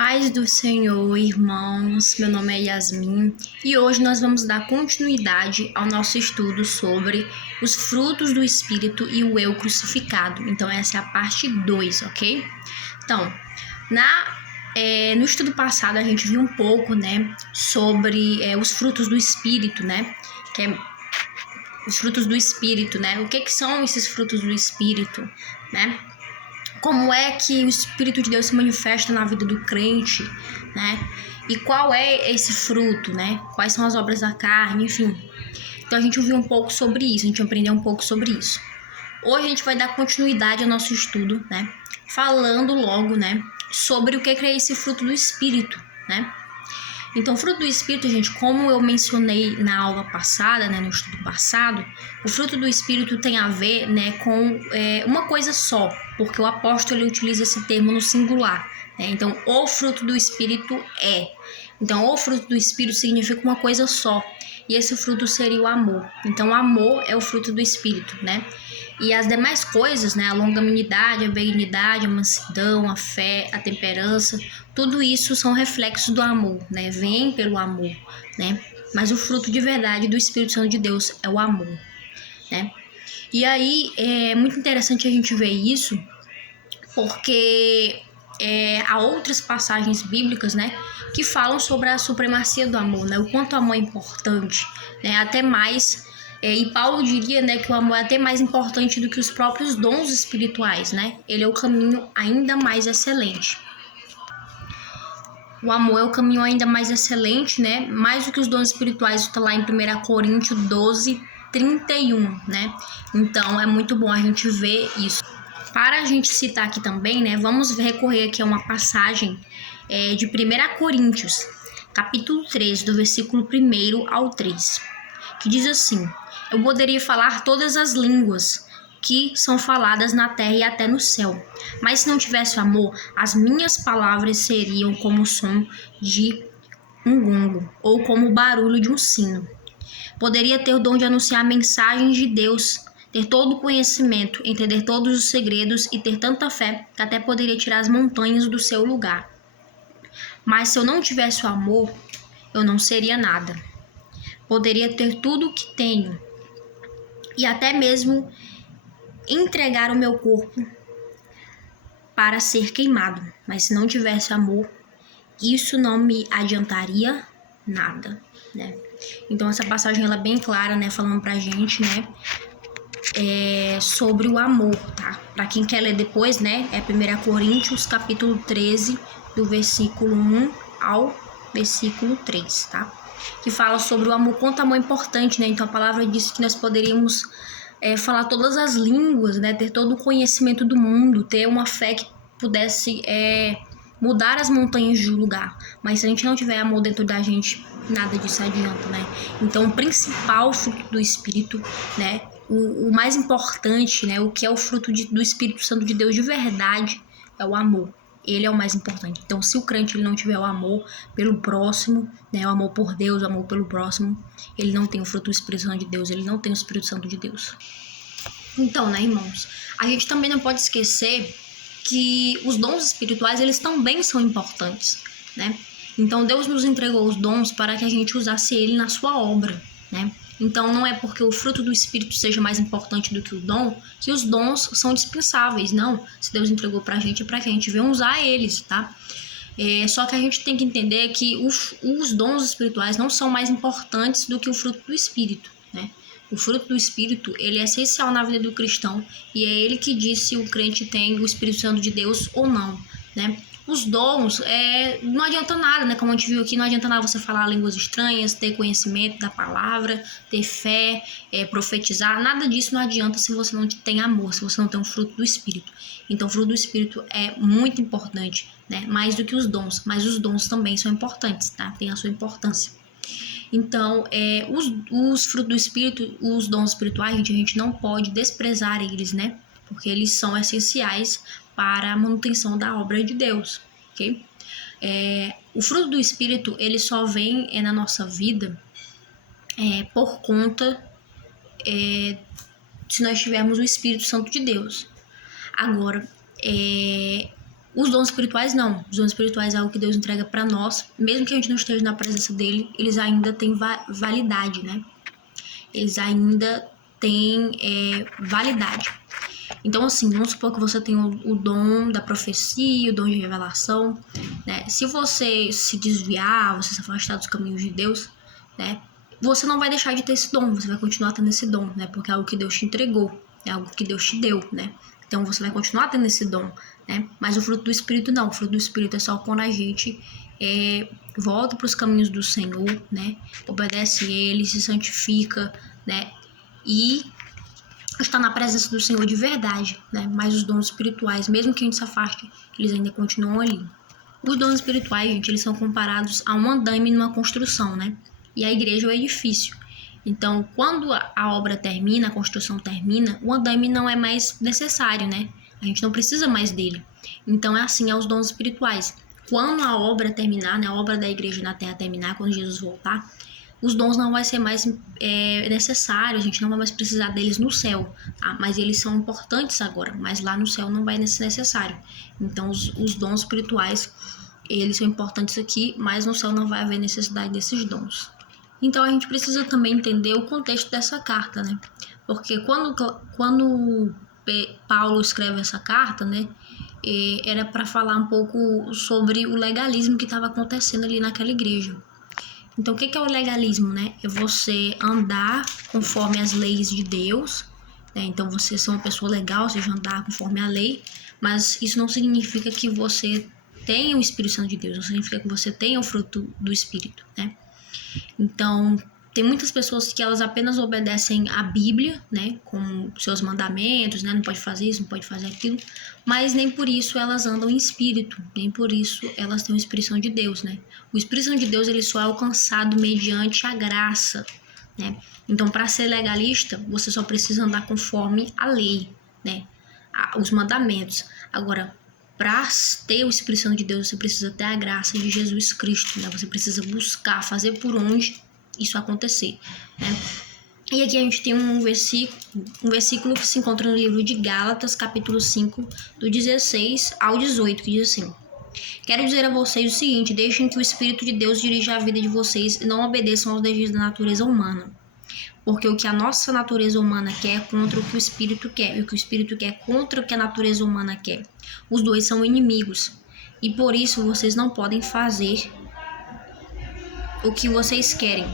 Paz do Senhor, irmãos. Meu nome é Yasmin e hoje nós vamos dar continuidade ao nosso estudo sobre os frutos do Espírito e o eu crucificado. Então, essa é a parte 2, ok? Então, no estudo passado a gente viu um pouco, sobre os frutos do Espírito, Que é os frutos do Espírito, O que são esses frutos do Espírito, Como é que o Espírito de Deus se manifesta na vida do crente, E qual é esse fruto, Quais são as obras da carne, enfim. Então a gente ouviu um pouco sobre isso, a gente aprendeu um pouco sobre isso. Hoje a gente vai dar continuidade ao nosso estudo, Falando logo, sobre o que é esse fruto do Espírito, Então, o fruto do Espírito, gente, como eu mencionei na aula passada, no estudo passado, o fruto do Espírito tem a ver, com uma coisa só, porque o apóstolo ele utiliza esse termo no singular, Então, o fruto do Espírito é. Então, o fruto do Espírito significa uma coisa só, e esse fruto seria o amor. Então, o amor é o fruto do Espírito, E as demais coisas, a longanimidade, a benignidade, a mansidão, a fé, a temperança, tudo isso são reflexos do amor, Vem pelo amor, Mas o fruto de verdade do Espírito Santo de Deus é o amor, E aí é muito interessante a gente ver isso, porque há outras passagens bíblicas, que falam sobre a supremacia do amor, O quanto o amor é importante, Até mais. E Paulo diria, que o amor é até mais importante do que os próprios dons espirituais, Ele é o caminho ainda mais excelente. O amor é o caminho ainda mais excelente, Mais do que os dons espirituais, está lá em 1 Coríntios 12, 31, Então, é muito bom a gente ver isso. Para a gente citar aqui também, vamos recorrer aqui a uma passagem de 1 Coríntios, capítulo 3, do versículo 1 ao 3, que diz assim: eu poderia falar todas as línguas que são faladas na terra e até no céu, mas se não tivesse amor, as minhas palavras seriam como o som de um gongo ou como o barulho de um sino. Poderia ter o dom de anunciar mensagens de Deus, ter todo o conhecimento, entender todos os segredos e ter tanta fé que até poderia tirar as montanhas do seu lugar. Mas se eu não tivesse o amor, eu não seria nada. Poderia ter tudo o que tenho e até mesmo entregar o meu corpo para ser queimado. Mas se não tivesse amor, isso não me adiantaria nada, Então essa passagem ela é bem clara, falando pra gente, sobre o amor, tá? Pra quem quer ler depois, é 1 Coríntios, capítulo 13, do versículo 1 ao versículo 3, tá? Que fala sobre o amor, quanto amor é importante, Então a palavra diz que nós poderíamos falar todas as línguas, ter todo o conhecimento do mundo, ter uma fé que pudesse mudar as montanhas de lugar. Mas se a gente não tiver amor dentro da gente, nada disso adianta, Então o principal fruto do Espírito, o mais importante, o que é o fruto do Espírito Santo de Deus de verdade, é o amor. Ele é o mais importante. Então, se o crente ele não tiver o amor pelo próximo, o amor por Deus, o amor pelo próximo, ele não tem o fruto do Espírito Santo de Deus, ele não tem o Espírito Santo de Deus. Então, irmãos, a gente também não pode esquecer que os dons espirituais, eles também são importantes, Então, Deus nos entregou os dons para que a gente usasse ele na sua obra, Então, não é porque o fruto do Espírito seja mais importante do que o dom, que os dons são dispensáveis, não. Se Deus entregou pra gente, é pra que a gente venha usar eles, tá? Só que a gente tem que entender que os dons espirituais não são mais importantes do que o fruto do Espírito, O fruto do Espírito, ele é essencial na vida do cristão e é ele que diz se o crente tem o Espírito Santo de Deus ou não, Os dons, não adianta nada, Como a gente viu aqui, não adianta nada você falar línguas estranhas, ter conhecimento da palavra, ter fé, profetizar. Nada disso não adianta se você não tem amor, se você não tem o fruto do Espírito. Então, o fruto do Espírito é muito importante, Mais do que os dons. Mas os dons também são importantes, tá? Tem a sua importância. Então, os frutos do Espírito, os dons espirituais, a gente não pode desprezar eles, Porque eles são essenciais para a manutenção da obra de Deus, ok? O fruto do Espírito, ele só vem na nossa vida por conta se nós tivermos o Espírito Santo de Deus. Agora, Os dons espirituais não. Os dons espirituais é algo que Deus entrega para nós, mesmo que a gente não esteja na presença dele, eles ainda têm validade, né? Eles ainda têm validade. Então, assim, vamos supor que você tem o dom da profecia, o dom de revelação, né? Se você se desviar, você se afastar dos caminhos de Deus, né? Você não vai deixar de ter esse dom, você vai continuar tendo esse dom, né? Porque é algo que Deus te entregou, é algo que Deus te deu, né? Então, você vai continuar tendo esse dom, né? Mas o fruto do Espírito não. O fruto do Espírito é só quando a gente volta para os caminhos do Senhor, né? Obedece Ele, se santifica, né? E está na presença do Senhor de verdade, né? Mas os dons espirituais, mesmo que a gente se afaste, eles ainda continuam ali. Os dons espirituais, gente, eles são comparados a um andaime numa construção, né? E a igreja é o edifício. Então, quando a obra termina, a construção termina, o andaime não é mais necessário, né? A gente não precisa mais dele. Então, é assim, os dons espirituais. Quando a obra terminar, né? A obra da igreja na terra terminar, quando Jesus voltar, os dons não vai ser mais necessários, a gente não vai mais precisar deles no céu, tá? Mas eles são importantes agora, mas lá no céu não vai ser necessário. Então, os dons espirituais, eles são importantes aqui, mas no céu não vai haver necessidade desses dons. Então, a gente precisa também entender o contexto dessa carta, né? Porque quando Paulo escreve essa carta, né? Era para falar um pouco sobre o legalismo que estava acontecendo ali naquela igreja. Então, o que é o legalismo, né? É você andar conforme as leis de Deus, né? Então, você ser uma pessoa legal, ou seja, andar conforme a lei, mas isso não significa que você tenha o Espírito Santo de Deus, não significa que você tenha o fruto do Espírito, né? Então, tem muitas pessoas que elas apenas obedecem à Bíblia, né, com seus mandamentos, né, não pode fazer isso, não pode fazer aquilo, mas nem por isso elas andam em espírito, nem por isso elas têm o Espírito Santo de Deus, né. O Espírito Santo de Deus, ele só é alcançado mediante a graça, né. Então, para ser legalista, você só precisa andar conforme a lei, né, os mandamentos. Agora, para ter o Espírito Santo de Deus, você precisa ter a graça de Jesus Cristo, né? Você precisa buscar, fazer por onde isso acontecer, né? E aqui a gente tem um versículo que se encontra no livro de Gálatas, capítulo 5, do 16 ao 18, que diz assim: quero dizer a vocês o seguinte, deixem que o Espírito de Deus dirija a vida de vocês e não obedeçam aos desejos da natureza humana. Porque o que a nossa natureza humana quer é contra o que o Espírito quer, e o que o Espírito quer é contra o que a natureza humana quer. Os dois são inimigos, e por isso vocês não podem fazer o que vocês querem.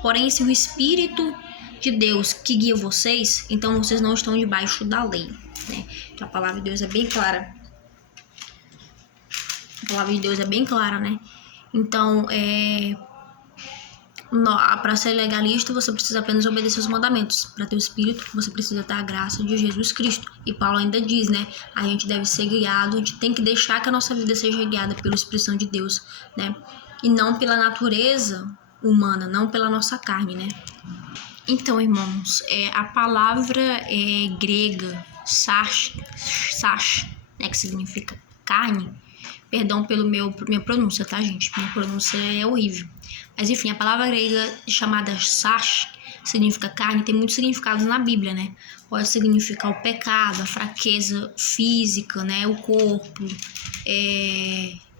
Porém, se o Espírito de Deus que guia vocês, então vocês não estão debaixo da lei, né? Então a palavra de Deus é bem clara. A palavra de Deus é bem clara, né? Então, para ser legalista, você precisa apenas obedecer os mandamentos. Para ter o Espírito, você precisa ter a graça de Jesus Cristo. E Paulo ainda diz, né? A gente deve ser guiado, a gente tem que deixar que a nossa vida seja guiada pelo Espírito Santo de Deus, né? E não pela natureza humana, não pela nossa carne, né? Então, irmãos, a palavra grega, sarx, né? Que significa carne. Perdão pela minha pronúncia, tá, gente? Minha pronúncia é horrível. Mas, enfim, a palavra grega chamada sarx significa carne, tem muitos significados na Bíblia, né? Pode significar o pecado, a fraqueza física, né? O corpo,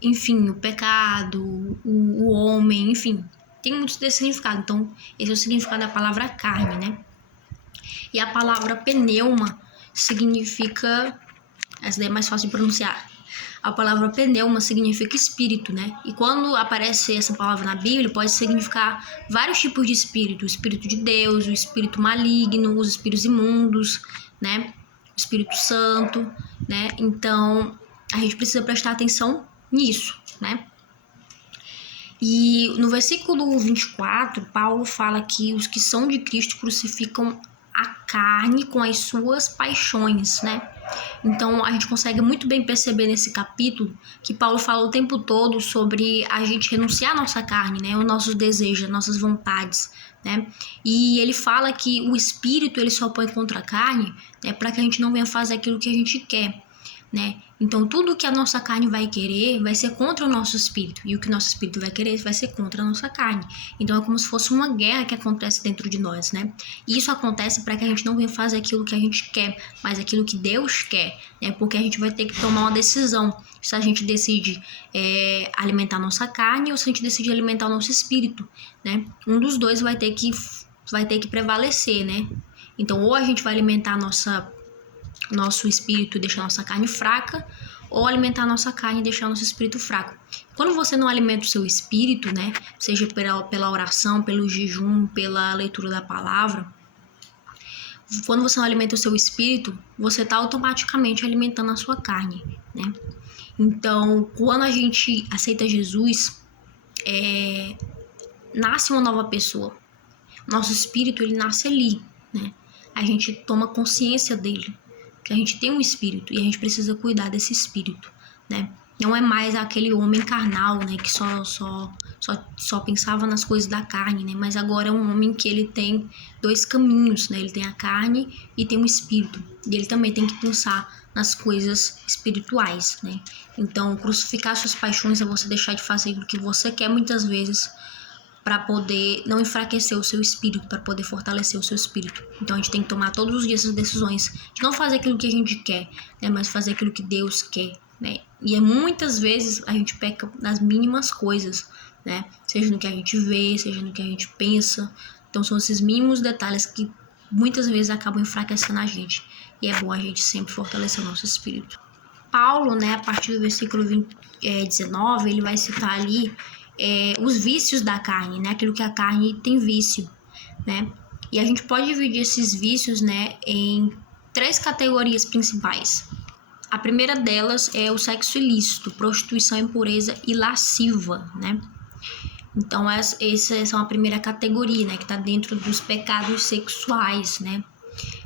enfim, o pecado, o homem, enfim. Tem muitos desse significado. Então, esse é o significado da palavra carne, né? E a palavra pneuma significa... Essa daí é mais fácil de pronunciar. A palavra pneuma significa espírito, né? E quando aparece essa palavra na Bíblia, pode significar vários tipos de espírito. O espírito de Deus, o espírito maligno, os espíritos imundos, né? O Espírito Santo, né? Então, a gente precisa prestar atenção nisso, né? E no versículo 24, Paulo fala que os que são de Cristo crucificam a carne com as suas paixões, né? Então, a gente consegue muito bem perceber nesse capítulo que Paulo fala o tempo todo sobre a gente renunciar à nossa carne, né? Os nossos desejos, as nossas vontades, né? E ele fala que o espírito, ele só põe contra a carne, né? Para que a gente não venha fazer aquilo que a gente quer. né? Então, tudo que a nossa carne vai querer vai ser contra o nosso espírito. E o que o nosso espírito vai querer vai ser contra a nossa carne. Então, é como se fosse uma guerra que acontece dentro de nós, né? E isso acontece para que a gente não venha fazer aquilo que a gente quer, mas aquilo que Deus quer, né? Porque a gente vai ter que tomar uma decisão. Se a gente decide alimentar a nossa carne ou se a gente decide alimentar o nosso espírito, né? Um dos dois vai ter que prevalecer, né? Então, ou a gente vai alimentar nosso espírito e deixar nossa carne fraca, ou alimentar nossa carne e deixar nosso espírito fraco. Quando você não alimenta o seu espírito, né, seja pela oração, pelo jejum, pela leitura da palavra, quando você não alimenta o seu espírito, você está automaticamente alimentando a sua carne, né? Então, quando a gente aceita Jesus, nasce uma nova pessoa. Nosso espírito, ele nasce ali, né? A gente toma consciência dele, que a gente tem um espírito e a gente precisa cuidar desse espírito, né? Não é mais aquele homem carnal, né, que só pensava nas coisas da carne, né? Mas agora é um homem que ele tem dois caminhos, né? Ele tem a carne e tem o espírito. E ele também tem que pensar nas coisas espirituais, né? Então, crucificar suas paixões é você deixar de fazer o que você quer muitas vezes para poder não enfraquecer o seu espírito, para poder fortalecer o seu espírito. Então a gente tem que tomar todos os dias essas decisões de não fazer aquilo que a gente quer, né, mas fazer aquilo que Deus quer, né? E muitas vezes a gente peca nas mínimas coisas, né? Seja no que a gente vê, seja no que a gente pensa. Então são esses mínimos detalhes que muitas vezes acabam enfraquecendo a gente. E é bom a gente sempre fortalecer o nosso espírito. Paulo, né, a partir do versículo 19, ele vai citar ali os vícios da carne, né? Aquilo que a carne tem vício, né? E a gente pode dividir esses vícios, né, em 3 categorias principais. A primeira delas é o sexo ilícito, prostituição, impureza e lasciva, né? Então, essas são a primeira categoria, né, que está dentro dos pecados sexuais, né?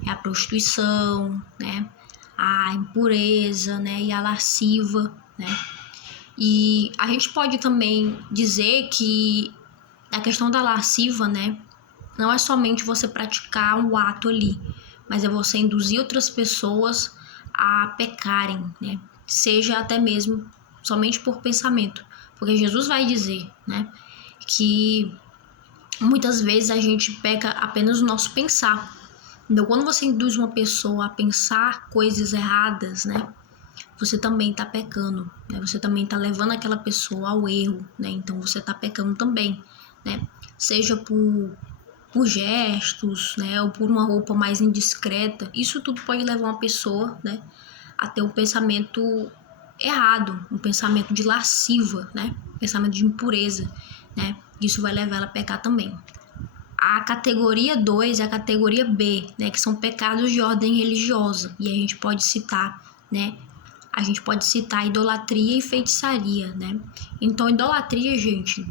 É a prostituição, né? A impureza, né? E a lasciva, né? E a gente pode também dizer que a questão da lasciva, né, não é somente você praticar um ato ali, mas é você induzir outras pessoas a pecarem, né, seja até mesmo somente por pensamento. Porque Jesus vai dizer, né, que muitas vezes a gente peca apenas no nosso pensar. Então, quando você induz uma pessoa a pensar coisas erradas, né, você também está pecando, né? Você também está levando aquela pessoa ao erro, né? Então você está pecando também, né? Seja por gestos, né? Ou por uma roupa mais indiscreta. Isso tudo pode levar uma pessoa, né, a ter um pensamento errado, um pensamento de lasciva, né? Um pensamento de impureza, né? Isso vai levar ela a pecar também. A categoria 2 é a categoria B, né? Que são pecados de ordem religiosa. E a gente pode citar, né? A gente pode citar idolatria e feitiçaria, né? Então, idolatria, gente,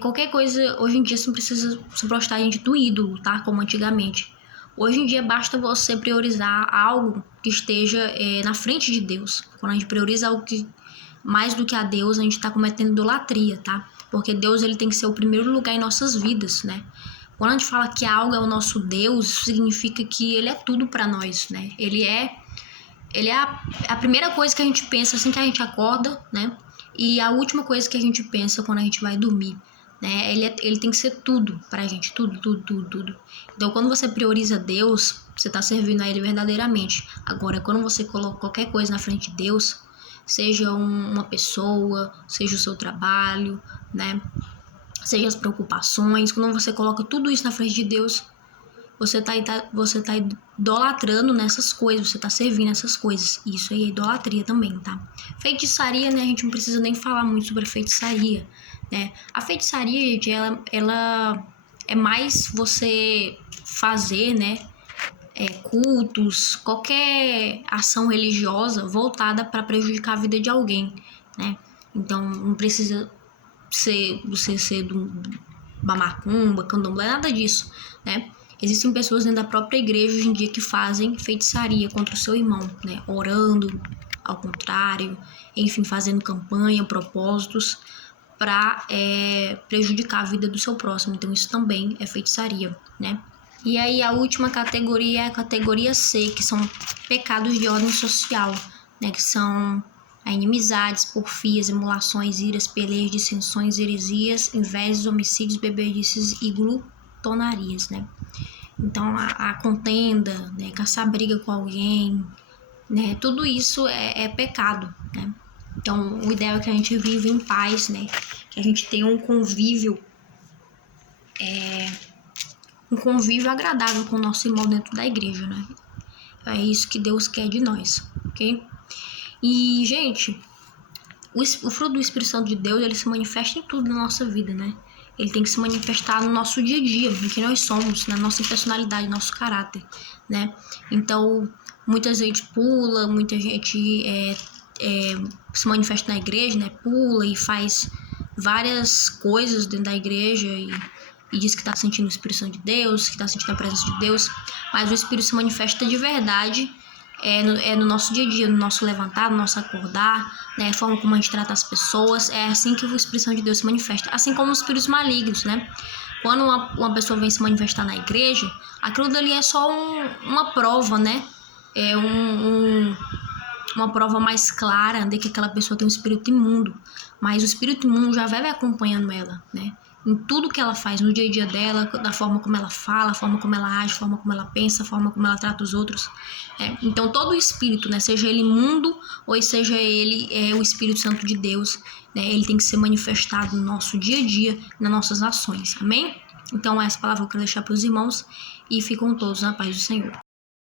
qualquer coisa. Hoje em dia você não precisa se prostrar diante do ídolo, tá? Como antigamente. Hoje em dia basta você priorizar algo que esteja na frente de Deus. Quando a gente prioriza algo que mais do que a Deus, a gente está cometendo idolatria, tá? Porque Deus, ele tem que ser o primeiro lugar em nossas vidas, né? Quando a gente fala que algo é o nosso Deus, isso significa que ele é tudo para nós, né? Ele é a primeira coisa que a gente pensa assim que a gente acorda, né? E a última coisa que a gente pensa quando a gente vai dormir, né? Ele tem que ser tudo pra gente, tudo. Então, quando você prioriza Deus, você tá servindo a Ele verdadeiramente. Agora, quando você coloca qualquer coisa na frente de Deus, seja uma pessoa, seja o seu trabalho, né? Seja as preocupações, quando você coloca tudo isso na frente de Deus, você tá idolatrando nessas coisas, você tá servindo essas coisas. Isso aí é idolatria também, tá? Feitiçaria, né? A gente não precisa nem falar muito sobre a feitiçaria, né? A feitiçaria, gente, ela é mais você fazer, né, cultos, qualquer ação religiosa voltada para prejudicar a vida de alguém, né? Então, não precisa você ser do macumba, candomblé, nada disso, né? Existem pessoas dentro da própria igreja hoje em dia que fazem feitiçaria contra o seu irmão, né? Orando ao contrário, enfim, fazendo campanha, propósitos para prejudicar a vida do seu próximo. Então isso também é feitiçaria, né? E aí a última categoria é a categoria C, que são pecados de ordem social, né, que são inimizades, porfias, emulações, iras, peleias, dissensões, heresias, invejas, homicídios, bebedices e glutonarias, né? Então, a contenda, né, caçar briga com alguém, né, tudo isso é pecado, né? Então, o ideal é que a gente viva em paz, né? Que a gente tenha um convívio agradável com o nosso irmão dentro da igreja, né? É isso que Deus quer de nós, ok? E, gente, o fruto do Espírito Santo de Deus, ele se manifesta em tudo na nossa vida, né? Ele tem que se manifestar no nosso dia a dia, em quem nós somos, na nossa personalidade, no nosso caráter, né? Então, muita gente pula, muita gente se manifesta na igreja, né? Pula e faz várias coisas dentro da igreja e diz que está sentindo o Espírito Santo de Deus, que está sentindo a presença de Deus, mas o Espírito se manifesta de verdade no nosso dia a dia, no nosso levantar, no nosso acordar, né? A forma como a gente trata as pessoas, é assim que o Espírito Santo de Deus se manifesta, assim como os espíritos malignos, né? Quando uma pessoa vem se manifestar na igreja, aquilo dali é só uma prova, né? É uma prova mais clara de que aquela pessoa tem um espírito imundo, mas o espírito imundo já vai acompanhando ela, né? Em tudo que ela faz, no dia a dia dela, da forma como ela fala, a forma como ela age, a forma como ela pensa, a forma como ela trata os outros. Então, todo o espírito, né, seja ele imundo ou seja ele o Espírito Santo de Deus, né, ele tem que ser manifestado no nosso dia a dia, nas nossas ações. Amém? Então, essa palavra eu quero deixar para os irmãos e ficam todos na paz do Senhor.